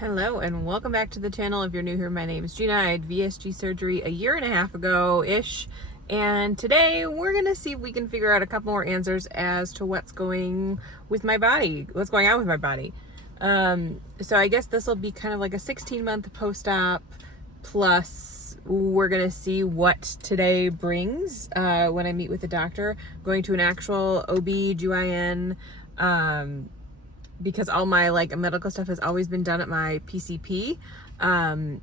Hello and welcome back to the channel. If you're new here, my name is Gina. I had VSG surgery a year and a half ago-ish, and today we're gonna see if we can figure out a couple more answers as to what's going with my body, what's going on with my body. So I guess this will be kind of like a 16-month post-op, plus we're gonna see what today brings when I meet with the doctor. Going to an actual OB/GYN, because all my medical stuff has always been done at my PCP, and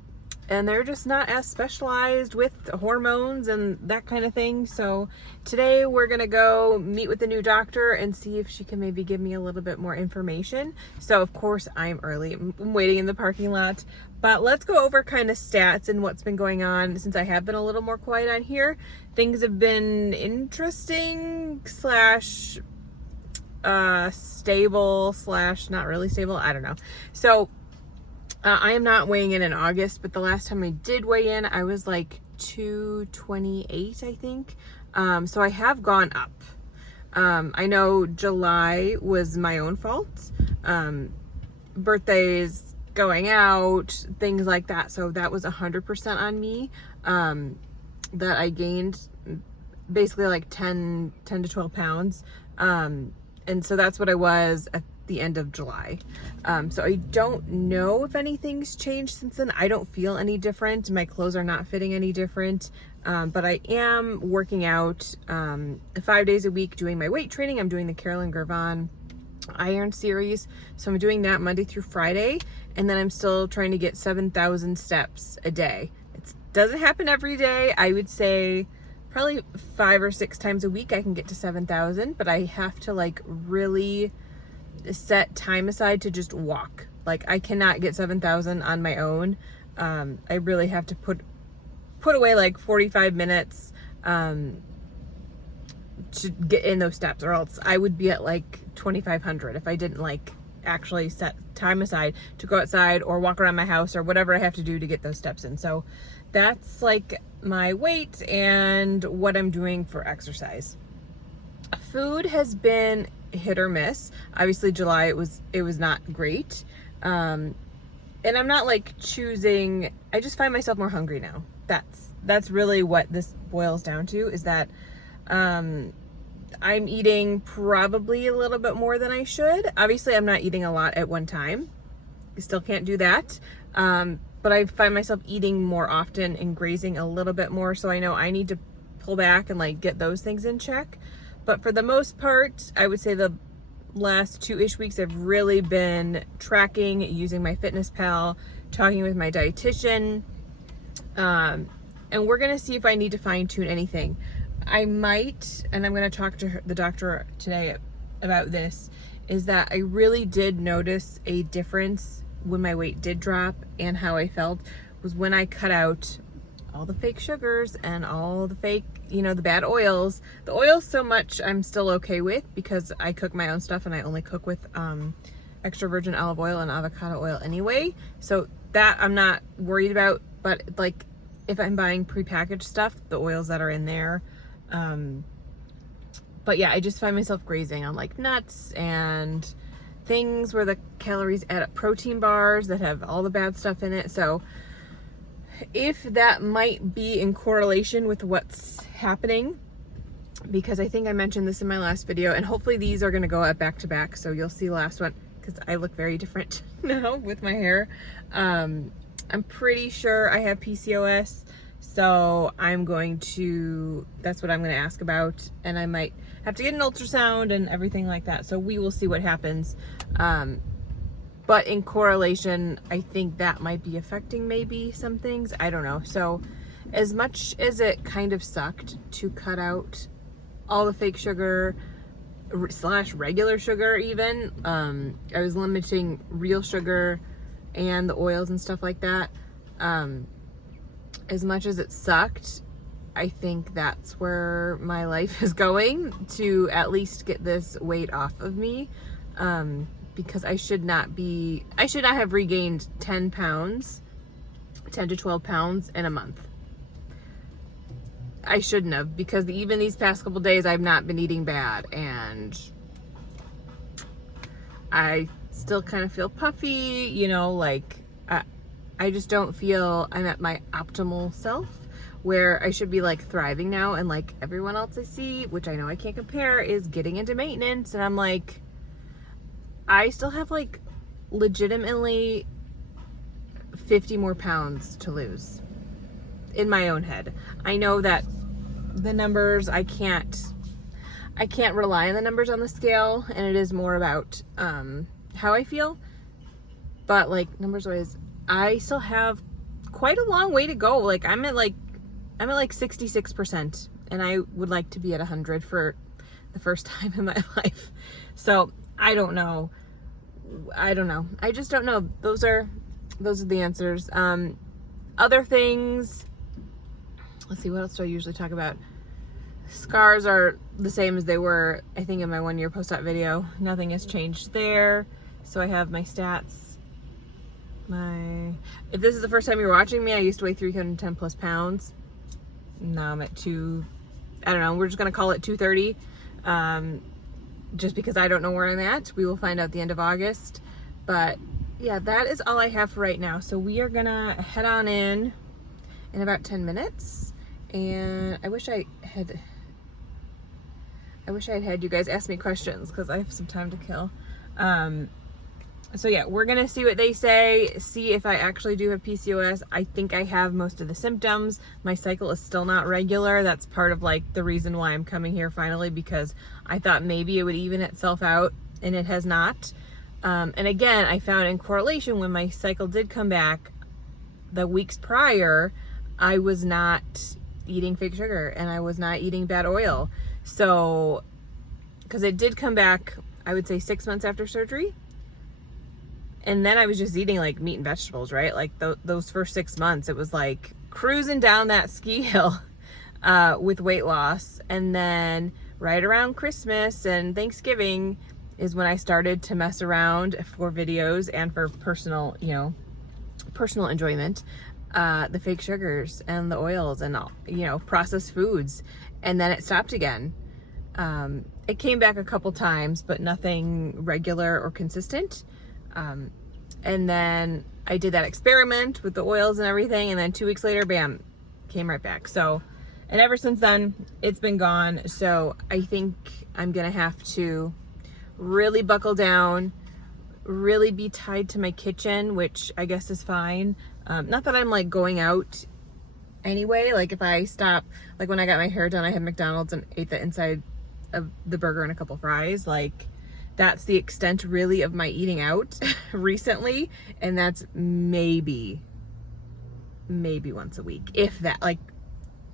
they're just not as specialized with hormones and that kind of thing. So today we're gonna go meet with the new doctor and see if she can maybe give me a little bit more information. So of course I'm early, I'm waiting in the parking lot, but let's go over kind of stats and what's been going on since I have been a little more quiet on here. Things have been interesting slash stable slash not really stable, I don't know. So I am not weighing in August, but the last time I did weigh in I was like 228, I think. So I have gone up. I know July was my own fault, birthdays, going out, things like that, so that was 100% on me, that I gained basically like 10 to 12 pounds. And so that's what I was at the end of July. So I don't know if anything's changed since then. I don't feel any different. My clothes are not fitting any different. But I am working out 5 days a week doing my weight training. I'm doing the Carolyn Gervon Iron Series. So I'm doing that Monday through Friday. And then I'm still trying to get 7,000 steps a day. It doesn't happen every day. I would say probably 5 or 6 times a week I can get to 7,000, but I have to really set time aside to just walk. I cannot get 7,000 on my own. I really have to put away 45 minutes to get in those steps, or else I would be at 2,500 if I didn't actually set time aside to go outside or walk around my house or whatever I have to do to get those steps in. So that's my weight and what I'm doing for exercise. Food has been hit or miss. Obviously July it was not great. And I'm not choosing, I just find myself more hungry now. That's really what this boils down to, is that I'm eating probably a little bit more than I should. Obviously I'm not eating a lot at one time. I still can't do that. But I find myself eating more often and grazing a little bit more. So I know I need to pull back and get those things in check. But for the most part, I would say the last 2-ish weeks I've really been tracking, using my FitnessPal, talking with my dietitian. And we're gonna see if I need to fine tune anything. I might, and I'm gonna talk to the doctor today about this, is that I really did notice a difference when my weight did drop and how I felt was when I cut out all the fake sugars and all the fake, the bad oils. The oils so much I'm still okay with because I cook my own stuff and I only cook with extra virgin olive oil and avocado oil anyway. So that I'm not worried about, but if I'm buying prepackaged stuff, the oils that are in there. But yeah, I just find myself grazing on nuts and things where the calories add up, protein bars that have all the bad stuff in it. So if that might be in correlation with what's happening, because I think I mentioned this in my last video, and hopefully these are going to go up back to back, so you'll see the last one, because I look very different now with my hair. I'm pretty sure I have PCOS, so that's what I'm going to ask about, and I might have to get an ultrasound and everything like that. So we will see what happens. But in correlation, I think that might be affecting maybe some things. I don't know. So as much as it kind of sucked to cut out all the fake sugar slash regular sugar even, I was limiting real sugar and the oils and stuff like that. As much as it sucked, I think that's where my life is going, to at least get this weight off of me. Because I should not have regained 10 to 12 pounds in a month. I shouldn't have, because even these past couple days I've not been eating bad, and I still kind of feel puffy, you know, like I just don't feel I'm at my optimal self where I should be like thriving now, and like everyone else I see, which I know I can't compare, is getting into maintenance, and I'm like, I still have like legitimately 50 more pounds to lose in my own head. I know that the numbers, I can't rely on the numbers on the scale, and it is more about how I feel. But like numbers wise, I still have quite a long way to go. Like I'm at like 66%, and I would like to be at 100 for the first time in my life. So I don't know. I just don't know. Those are the answers. Other things, let's see, what else do I usually talk about? Scars are the same as they were, I think, in my 1 year post-op video. Nothing has changed there. So I have my stats. If this is the first time you're watching me, I used to weigh 310 plus pounds. Now I'm at I don't know, we're just gonna call it 230. Just because I don't know where I'm at. We will find out at the end of August. But yeah, that is all I have for right now. So we are gonna head on in about 10 minutes. And I wish I had had you guys ask me questions, because I have some time to kill. So yeah, we're gonna see what they say, see if I actually do have PCOS. I think I have most of the symptoms. My cycle is still not regular. That's part of like the reason why I'm coming here finally, because I thought maybe it would even itself out, and it has not. And again, I found in correlation, when my cycle did come back the weeks prior, I was not eating fake sugar and I was not eating bad oil. So, because it did come back, I would say 6 months after surgery. And then I was just eating like meat and vegetables, right? Like those first 6 months, it was like cruising down that ski hill with weight loss. And then right around Christmas and Thanksgiving is when I started to mess around for videos and for personal, personal enjoyment, the fake sugars and the oils and, processed foods. And then it stopped again. It came back a couple times, but nothing regular or consistent. And then I did that experiment with the oils and everything, and then 2 weeks later, bam, came right back. So, and ever since then, it's been gone. So I think I'm gonna have to really buckle down, really be tied to my kitchen, which I guess is fine. Not that I'm like going out anyway. Like if I stop, like when I got my hair done, I had McDonald's and ate the inside of the burger and a couple fries. Like that's the extent really of my eating out recently. And that's maybe once a week, if that, like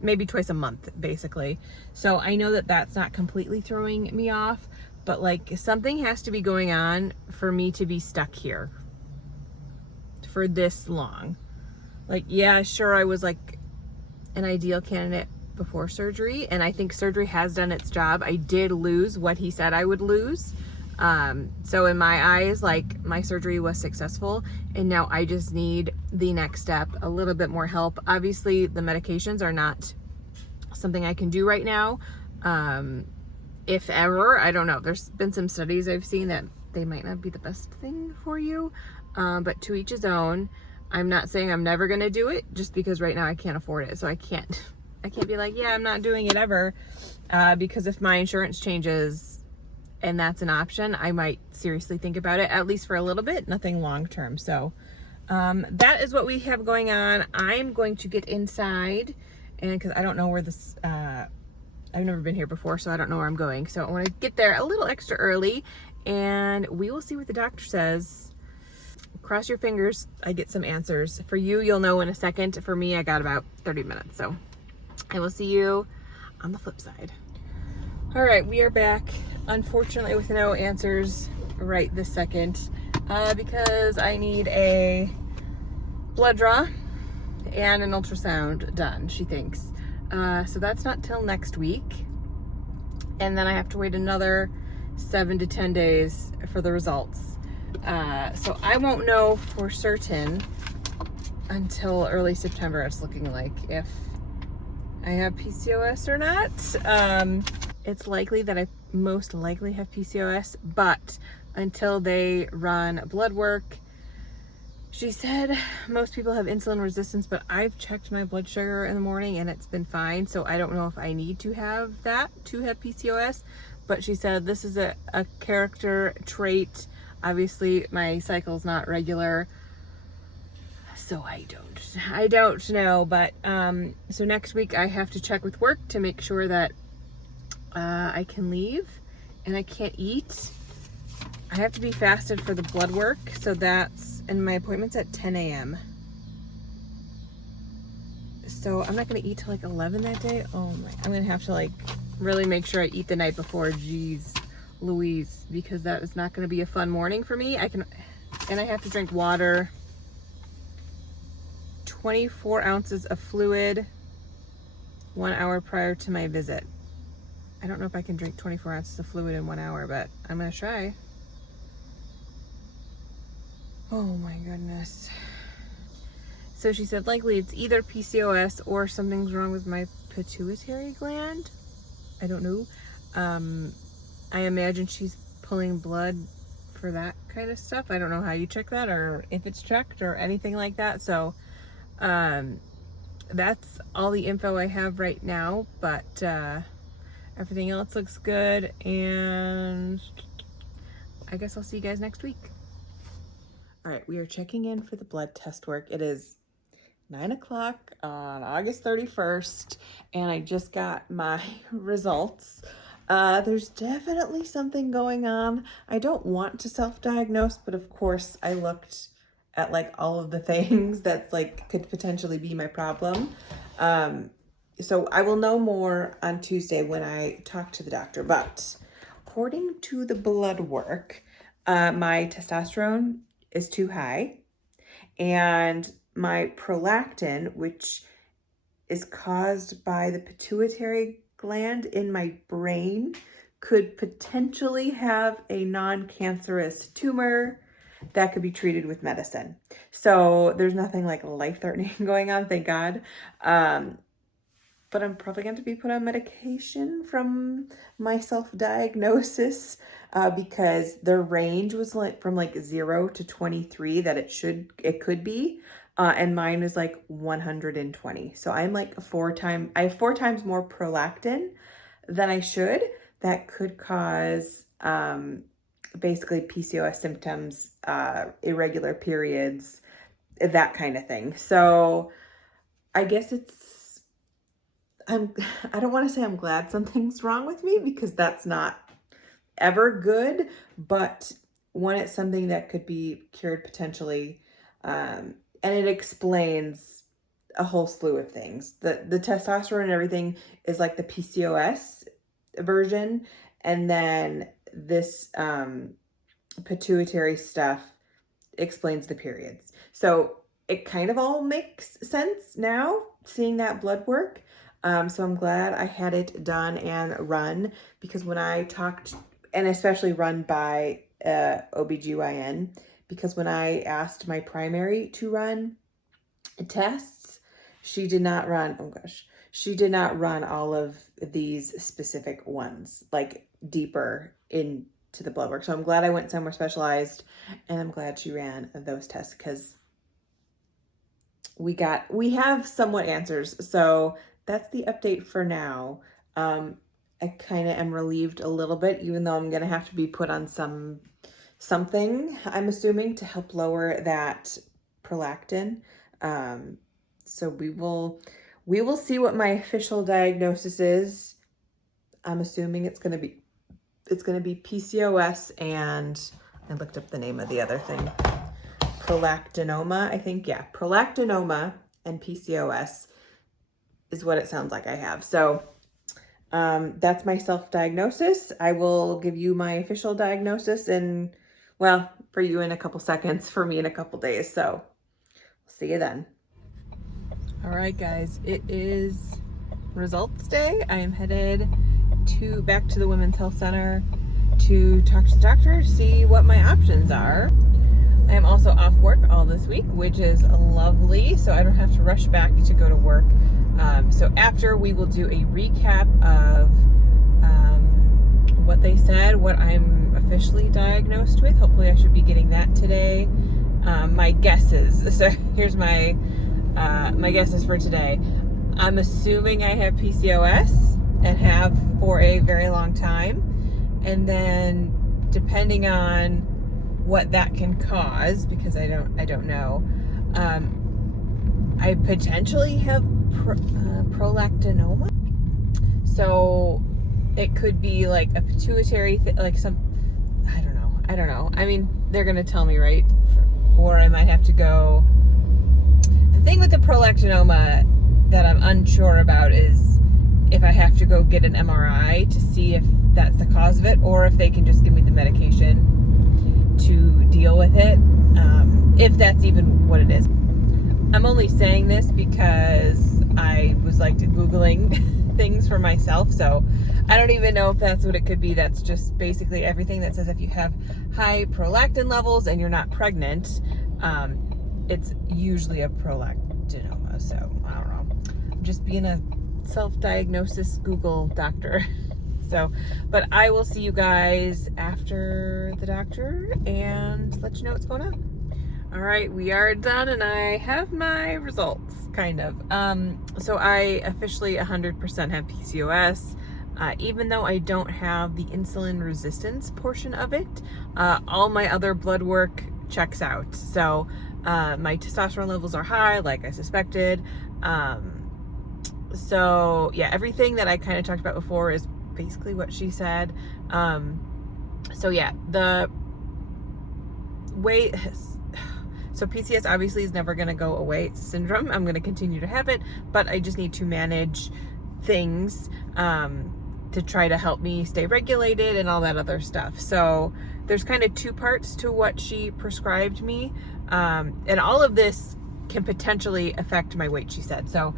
maybe twice a month basically. So I know that that's not completely throwing me off, but like something has to be going on for me to be stuck here for this long. Like, yeah, sure, I was like an ideal candidate before surgery, and I think surgery has done its job. I did lose what he said I would lose. So in my eyes, like my surgery was successful, and now I just need the next step, a little bit more help. Obviously the medications are not something I can do right now. If ever, I don't know. There's been some studies I've seen that they might not be the best thing for you. But to each his own. I'm not saying I'm never going to do it, just because right now I can't afford it. So I can't be like, yeah, I'm not doing it ever. Because if my insurance changes and that's an option, I might seriously think about it, at least for a little bit, nothing long term. So that is what we have going on. I'm going to get inside, and because I don't know where this, I've never been here before, so I don't know where I'm going. So I want to get there a little extra early, and we will see what the doctor says. Cross your fingers, I get some answers. For you, you'll know in a second. For me, I got about 30 minutes. So I will see you on the flip side. All right, we are back. Unfortunately, with no answers right this second, because I need a blood draw and an ultrasound done, she thinks. So that's not till next week. And then I have to wait another 7 to 10 days for the results. So I won't know for certain until early September, it's looking like, if I have PCOS or not. It's likely that I most likely have PCOS, but until they run blood work She said most people have insulin resistance, but I've checked my blood sugar in the morning and it's been fine. So I don't know if I need to have that to have PCOS. But she said this is a character trait. Obviously, my cycle's not regular. So I don't know. But so next week I have to check with work to make sure that I can leave and I can't eat. I have to be fasted for the blood work, so and my appointment's at 10 a.m. So I'm not gonna eat till like 11 that day. Oh my, I'm gonna have to like really make sure I eat the night before. Jeez Louise, because that is not gonna be a fun morning for me. And I have to drink water, 24 ounces of fluid, 1 hour prior to my visit. I don't know if I can drink 24 ounces of fluid in 1 hour, but I'm gonna try. Oh my goodness. So she said likely it's either PCOS or something's wrong with my pituitary gland. I don't know. I imagine she's pulling blood for that kind of stuff. I don't know how you check that or if it's checked or anything like that. So that's all the info I have right now, but everything else looks good, and I guess I'll see you guys next week. All right, we are checking in for the blood test work. It is 9 o'clock on August 31st, and I just got my results. There's definitely something going on. I don't want to self-diagnose, but of course I looked at like all of the things that like could potentially be my problem. So I will know more on Tuesday when I talk to the doctor, but according to the blood work, my testosterone is too high, and my prolactin, which is caused by the pituitary gland in my brain, could potentially have a non-cancerous tumor that could be treated with medicine. So there's nothing like life-threatening going on, thank God. But I'm probably going to be put on medication from my self-diagnosis because their range was like from like 0 to 23 that it could be. And mine is like 120. So I'm like I have 4 times more prolactin than I should. That could cause basically PCOS symptoms, irregular periods, that kind of thing. So I guess I don't want to say I'm glad something's wrong with me because that's not ever good, but one, it's something that could be cured potentially. And it explains a whole slew of things. The testosterone and everything is like the PCOS version. And then this pituitary stuff explains the periods. So it kind of all makes sense now, seeing that blood work. So I'm glad I had it done and run, because when I talked, and especially run by OBGYN, because when I asked my primary to run tests, she did not run all of these specific ones, like deeper into the blood work. So I'm glad I went somewhere specialized, and I'm glad she ran those tests because we have somewhat answers. So that's the update for now. I kind of am relieved a little bit, even though I'm going to have to be put on something, I'm assuming, to help lower that prolactin. So we will see what my official diagnosis is. I'm assuming it's going to be PCOS, and I looked up the name of the other thing. Prolactinoma, I think. Yeah, prolactinoma and PCOS is what it sounds like I have. So that's my self-diagnosis. I will give you my official diagnosis for you in a couple seconds, for me in a couple days. So see you then. All right, guys, it is results day. I am headed back to the Women's Health Center to talk to the doctor, see what my options are. I am also off work all this week, which is lovely, so I don't have to rush back to go to work. So after, we will do a recap of what they said, what I'm officially diagnosed with. Hopefully I should be getting that today. my guesses. So here's my guesses for today. I'm assuming I have PCOS and have for a very long time. And then depending on what that can cause, because I don't know, I potentially have prolactinoma. So it could be like a pituitary like some, I don't know. I mean, they're gonna tell me, right? Or I might have to go. The thing with the prolactinoma that I'm unsure about is if I have to go get an MRI to see if that's the cause of it, or if they can just give me the medication to deal with it, if that's even what it is. I'm only saying this because I was like Googling things for myself, so I don't even know if that's what it could be. That's just basically everything that says if you have high prolactin levels and you're not pregnant, it's usually a prolactinoma. So I don't know. I'm just being a self-diagnosis Google doctor. So, but I will see you guys after the doctor and let you know what's going on. All right, we are done and I have my results, kind of. So I officially 100% have PCOS. Even though I don't have the insulin resistance portion of it, all my other blood work checks out. So my testosterone levels are high, like I suspected. So yeah, everything that I kind of talked about before is basically what she said. So yeah, the weight, so PCOS obviously is never going to go away. It's a syndrome. I'm going to continue to have it, but I just need to manage things to try to help me stay regulated and all that other stuff. So there's kind of two parts to what she prescribed me. And all of this can potentially affect my weight, she said. So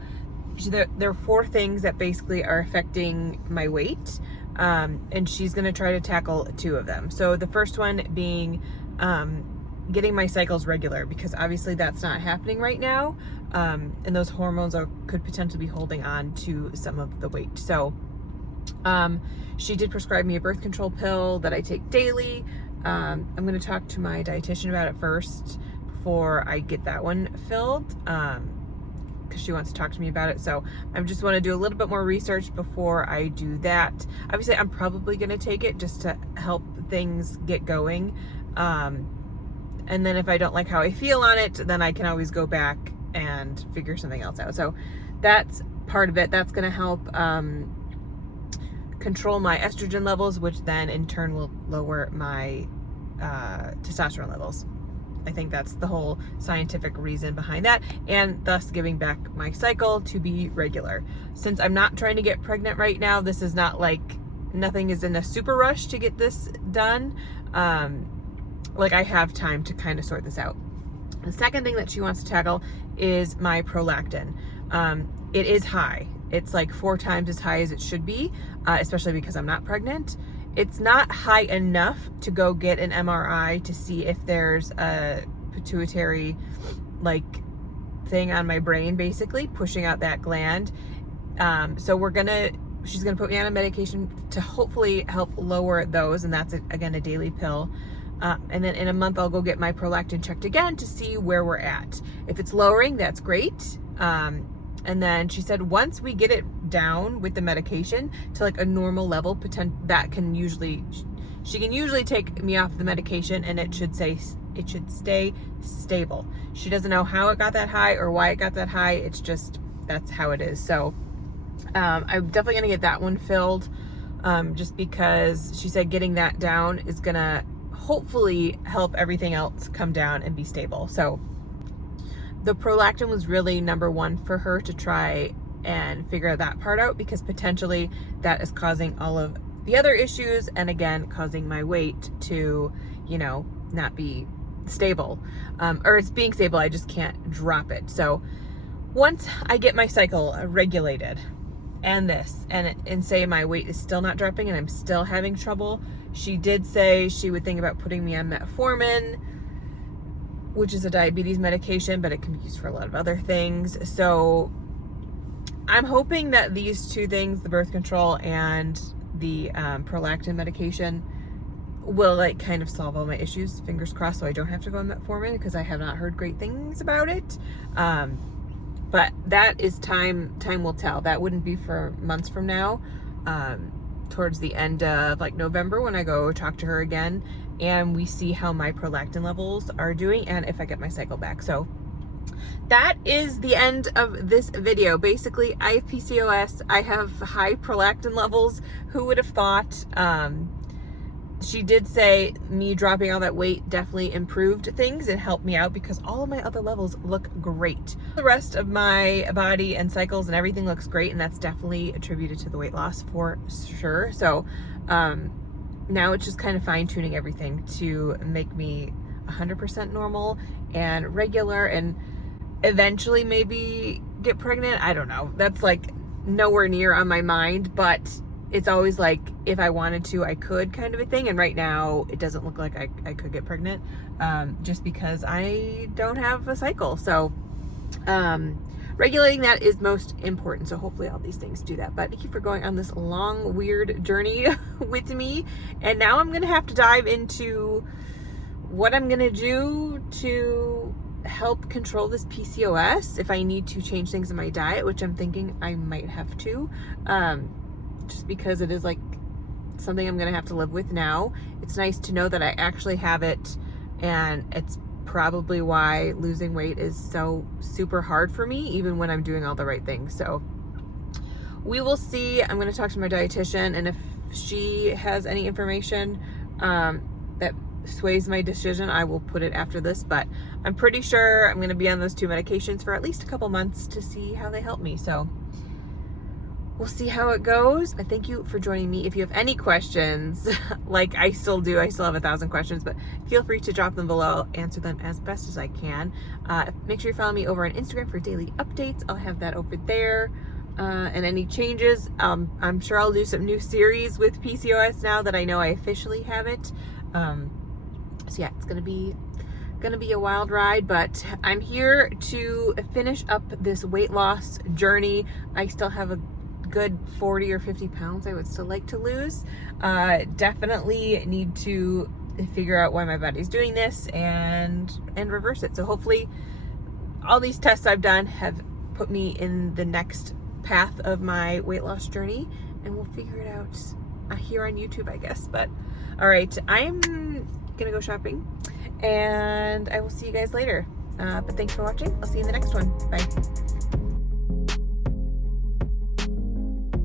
there are 4 things that basically are affecting my weight. And she's going to try to tackle 2 of them. So the first one being getting my cycles regular, because obviously that's not happening right now. And those hormones could potentially be holding on to some of the weight. So she did prescribe me a birth control pill that I take daily. I'm going to talk to my dietitian about it first before I get that one filled, because she wants to talk to me about it. So I just want to do a little bit more research before I do that. Obviously, I'm probably going to take it just to help things get going. And then if I don't like how I feel on it, then I can always go back and figure something else out. So that's part of it. That's going to help control my estrogen levels, which then in turn will lower my testosterone levels. I think that's the whole scientific reason behind that, and thus giving back my cycle to be regular. Since I'm not trying to get pregnant right now, this is not like, nothing is in a super rush to get this done. Like I have time to kind of sort this out. The second thing that she wants to tackle is my prolactin. It is high. It's like 4 times as high as it should be, especially because I'm not pregnant. It's not high enough to go get an MRI to see if there's a pituitary like thing on my brain, basically pushing out that gland. So she's gonna put me on a medication to hopefully help lower those, and that's again a daily pill. And then in a month I'll go get my prolactin checked again to see where we're at. If it's lowering, that's great. And then she said she can usually take me off the medication and it should stay stable. She doesn't know how it got that high or why it got that high. It's just, that's how it is. So I'm definitely gonna get that one filled, just because she said getting that down is gonna hopefully help everything else come down and be stable. So the prolactin was really number 1 for her to try and figure that part out, because potentially that is causing all of the other issues, and again causing my weight to, not be stable, or it's being stable, I just can't drop it. So once I get my cycle regulated and say my weight is still not dropping and I'm still having trouble, she did say she would think about putting me on metformin, which is a diabetes medication, but it can be used for a lot of other things. So I'm hoping that these 2 things, the birth control and the prolactin medication, will like kind of solve all my issues, fingers crossed, so I don't have to go on metformin, because I have not heard great things about it. But that is time will tell. That wouldn't be for months from now. Towards the end of like November, when I go talk to her again and we see how my prolactin levels are doing and if I get my cycle back. So that is the end of this video. Basically, I have PCOS. I have high prolactin levels. Who would have thought? She did say me dropping all that weight definitely improved things and helped me out, because all of my other levels look great. The rest of my body and cycles and everything looks great, and that's definitely attributed to the weight loss for sure. So now it's just kind of fine-tuning everything to make me 100% normal and regular, and eventually maybe get pregnant. I don't know. That's like nowhere near on my mind, but it's always like, if I wanted to, I could, kind of a thing. And right now it doesn't look like I could get pregnant, just because I don't have a cycle. So regulating that is most important. So hopefully all these things do that. But thank you for going on this long, weird journey with me. And now I'm going to have to dive into what I'm going to do to help control this PCOS, if I need to change things in my diet, which I'm thinking I might have to. Just because it is like something I'm gonna have to live with now. It's nice to know that I actually have it, and it's probably why losing weight is so super hard for me, even when I'm doing all the right things. So we will see. I'm gonna talk to my dietitian, and if she has any information that sways my decision, I will put it after this. But I'm pretty sure I'm gonna be on those 2 medications for at least a couple months to see how they help me. So we'll see how it goes. I thank you for joining me. If you have any questions, like I still do, I still have 1,000 questions, but feel free to drop them below. I'll answer them as best as I can. Make sure you follow me over on Instagram for daily updates. I'll have that over there. And any changes, I'm sure I'll do some new series with PCOS now that I know I officially have it. So yeah, it's gonna be a wild ride, but I'm here to finish up this weight loss journey. I still have a good 40 or 50 pounds I would still like to lose. Definitely need to figure out why my body's doing this and reverse it. So hopefully all these tests I've done have put me in the next path of my weight loss journey, and we'll figure it out here on YouTube, I guess. But all right, I'm gonna go shopping, and I will see you guys later. But thanks for watching. I'll see you in the next one. Bye.